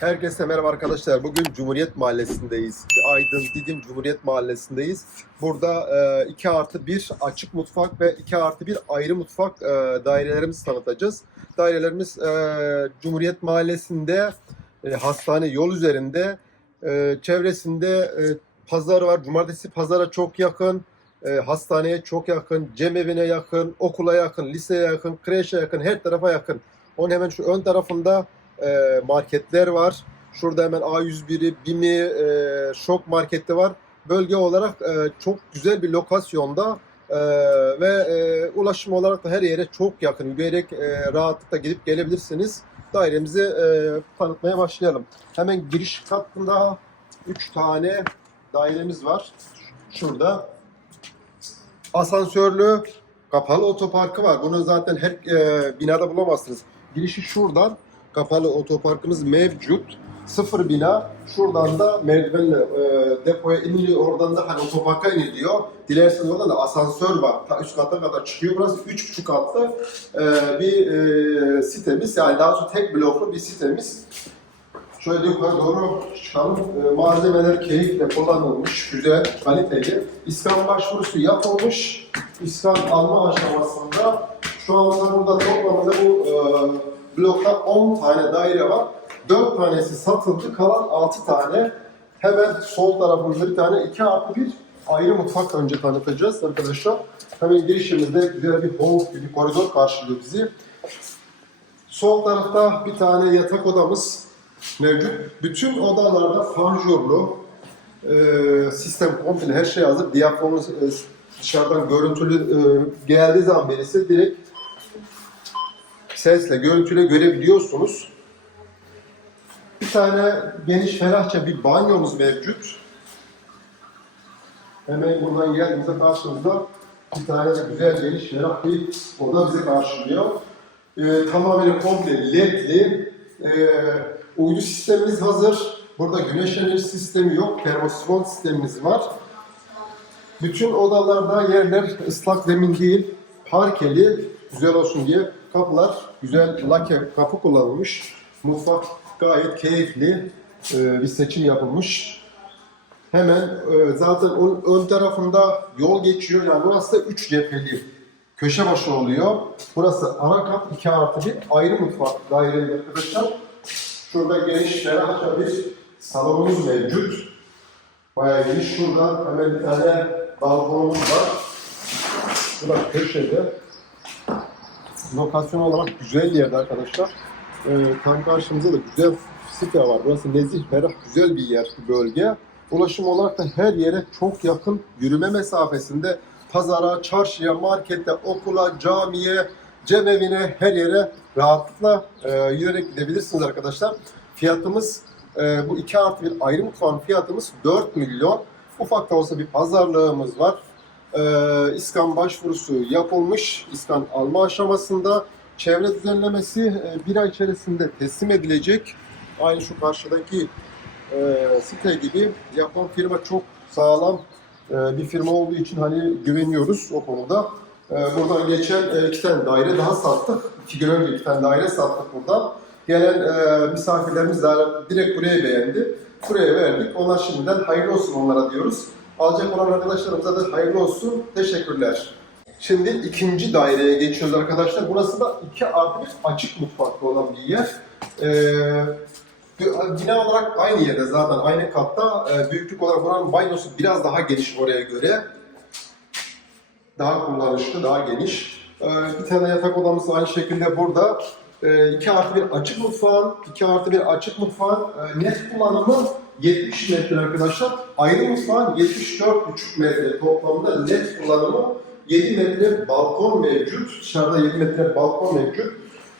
Herkese merhaba arkadaşlar. Bugün Cumhuriyet Mahallesi'ndeyiz. Aydın Didim Cumhuriyet Mahallesi'ndeyiz. Burada 2 artı 1 açık mutfak ve 2 artı 1 ayrı mutfak e, dairelerimizi tanıtacağız. Dairelerimiz e, Cumhuriyet Mahallesi'nde e, hastane yol üzerinde e, çevresinde e, pazar var. Cumartesi pazara çok yakın. e, hastaneye çok yakın, cemevine yakın, okula yakın, liseye yakın, kreşe yakın, her tarafa yakın. Onun hemen şu ön tarafında e, marketler var. Şurada hemen A101'i, BİM'i, e, Şok marketi var. Bölge olarak e, çok güzel bir lokasyonda e, ve e, ulaşım olarak da her yere çok yakın. Yürüyerek e, rahatlıkla gidip gelebilirsiniz. Dairemizi e, tanıtmaya başlayalım. Hemen giriş katında 3 tane dairemiz var. Şurada asansörlü kapalı otoparkı var. Bunu zaten her e, binada bulamazsınız. Girişi şuradan kapalı otoparkımız mevcut. Sıfır bina. Şuradan da merdivenle e, depoya iniliyor. Oradan da hani otoparka iniliyor. Dilerseniz oradan da asansör var. Ta üst kata kadar çıkıyor. Burası üç buçuk katlı e, bir e, sitemiz. Yani daha sonra tek bloklu bir sitemiz. Şöyle yukarı doğru çıkalım. E, malzemeler keyifle kullanılmış, güzel, kaliteli. İskan başvurusu yapılmış. İskan alma aşamasında şu anda burada toplamda bu e, blokta 10 tane daire var. 4 tanesi satıldı, kalan 6 tane. Hemen sol tarafımızda bir tane 2 artı 1 ayrı mutfak önce tanıtacağız arkadaşlar. Hemen girişimizde güzel bir hall gibi koridor karşılıyor bizi. Sol tarafta bir tane yatak odamız mevcut. Bütün odalarda fanjurlu e, sistem komple her şey hazır. Diyaframımız e, dışarıdan görüntülü e, geldiği zaman birisi direkt sesle, görüntüyle görebiliyorsunuz. Bir tane geniş ferahça bir banyomuz mevcut. Hemen buradan geldiğimizde karşımızda bir tane de güzel geniş ferah bir oda bizi karşılıyor. Ee, tamamen komple ledli. Ee, uydu sistemimiz hazır. Burada güneş enerji sistemi yok. Termosifon sistemimiz var. Bütün odalarda yerler ıslak zemin değil, parkeli, güzel olsun diye kapılar güzel lake kapı kullanılmış. Mutfak gayet keyifli e, bir seçim yapılmış. Hemen e, zaten ön tarafında yol geçiyor. Yani burası da 3 cepheli köşe başı oluyor. Burası ana kat 2 artı bir ayrı mutfak daireli arkadaşlar. Şurada geniş ferahça bir salonumuz mevcut. Bayağı geniş. Şurada hemen bir tane balkonumuz var. Burası köşede. Lokasyon olarak güzel yerde arkadaşlar. Ee, tam karşımızda da güzel site var. Burası nezih, ferah, güzel bir yer, bir bölge. Ulaşım olarak da her yere çok yakın yürüme mesafesinde pazara, çarşıya, markete, okula, camiye, cemevine her yere rahatlıkla e, yürüyerek gidebilirsiniz arkadaşlar. Fiyatımız e, bu 2 artı bir ayrı mutfağın fiyatımız 4 milyon. Ufak da olsa bir pazarlığımız var. E, İskan başvurusu yapılmış. İskan alma aşamasında. Çevre düzenlemesi e, bir ay içerisinde teslim edilecek. Aynı şu karşıdaki e, site gibi yapan firma çok sağlam e, bir firma olduğu için hani güveniyoruz o konuda. E, buradan geçen e, iki tane daire daha sattık. İki gün önce iki tane daire sattık buradan. Gelen e, misafirlerimiz de direkt buraya beğendi. Buraya verdik. Onlar şimdiden hayırlı olsun onlara diyoruz. Alacak olan arkadaşlarımıza da hayırlı olsun. Teşekkürler. Şimdi ikinci daireye geçiyoruz arkadaşlar. Burası da iki artı bir açık mutfaklı olan bir yer. Ee, bina olarak aynı yerde zaten aynı katta. Ee, büyüklük olarak buranın banyosu biraz daha geniş oraya göre. Daha kullanışlı, daha geniş. Ee, bir tane yatak odamız aynı şekilde burada. Ee, 2 artı bir açık mutfağın, 2 artı bir açık mutfağın e, net kullanımı 70 metre arkadaşlar. Ayrı mutfağın 74,5 metre toplamda net kullanımı 7 metre balkon mevcut. Dışarıda 7 metre balkon mevcut.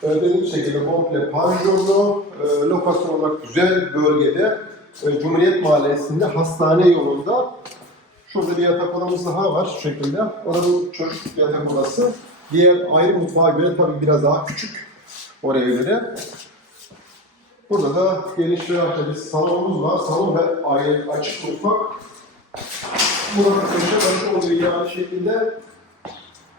Ee, dediğim şekilde komple panjurlu, e, lokasyon olarak güzel bölgede e, Cumhuriyet Mahallesi'nde hastane yolunda. Şurada bir yatak odamız daha var şu şekilde. O da bu çocuk yatak odası. Diğer ayrı mutfağa göre tabii biraz daha küçük oraya göre. Burada da geniş bir bir salonumuz var. Salon ve ayrı açık mutfak. Burada köşe başı oluyor yani şekilde.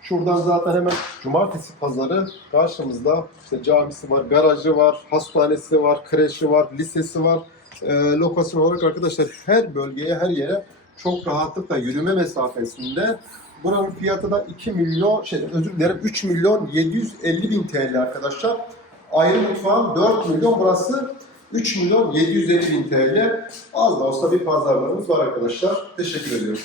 Şuradan zaten hemen cumartesi pazarı karşımızda işte camisi var, garajı var, hastanesi var, kreşi var, lisesi var. Ee, lokasyon olarak arkadaşlar her bölgeye, her yere çok rahatlıkla yürüme mesafesinde. Buranın fiyatı da 2 milyon, şey özür dilerim 3 milyon 750 bin TL arkadaşlar. Ayrı mutfağın 4 milyon burası 3 milyon 750 bin TL. Az da olsa bir pazarlarımız var arkadaşlar. Teşekkür ediyorum.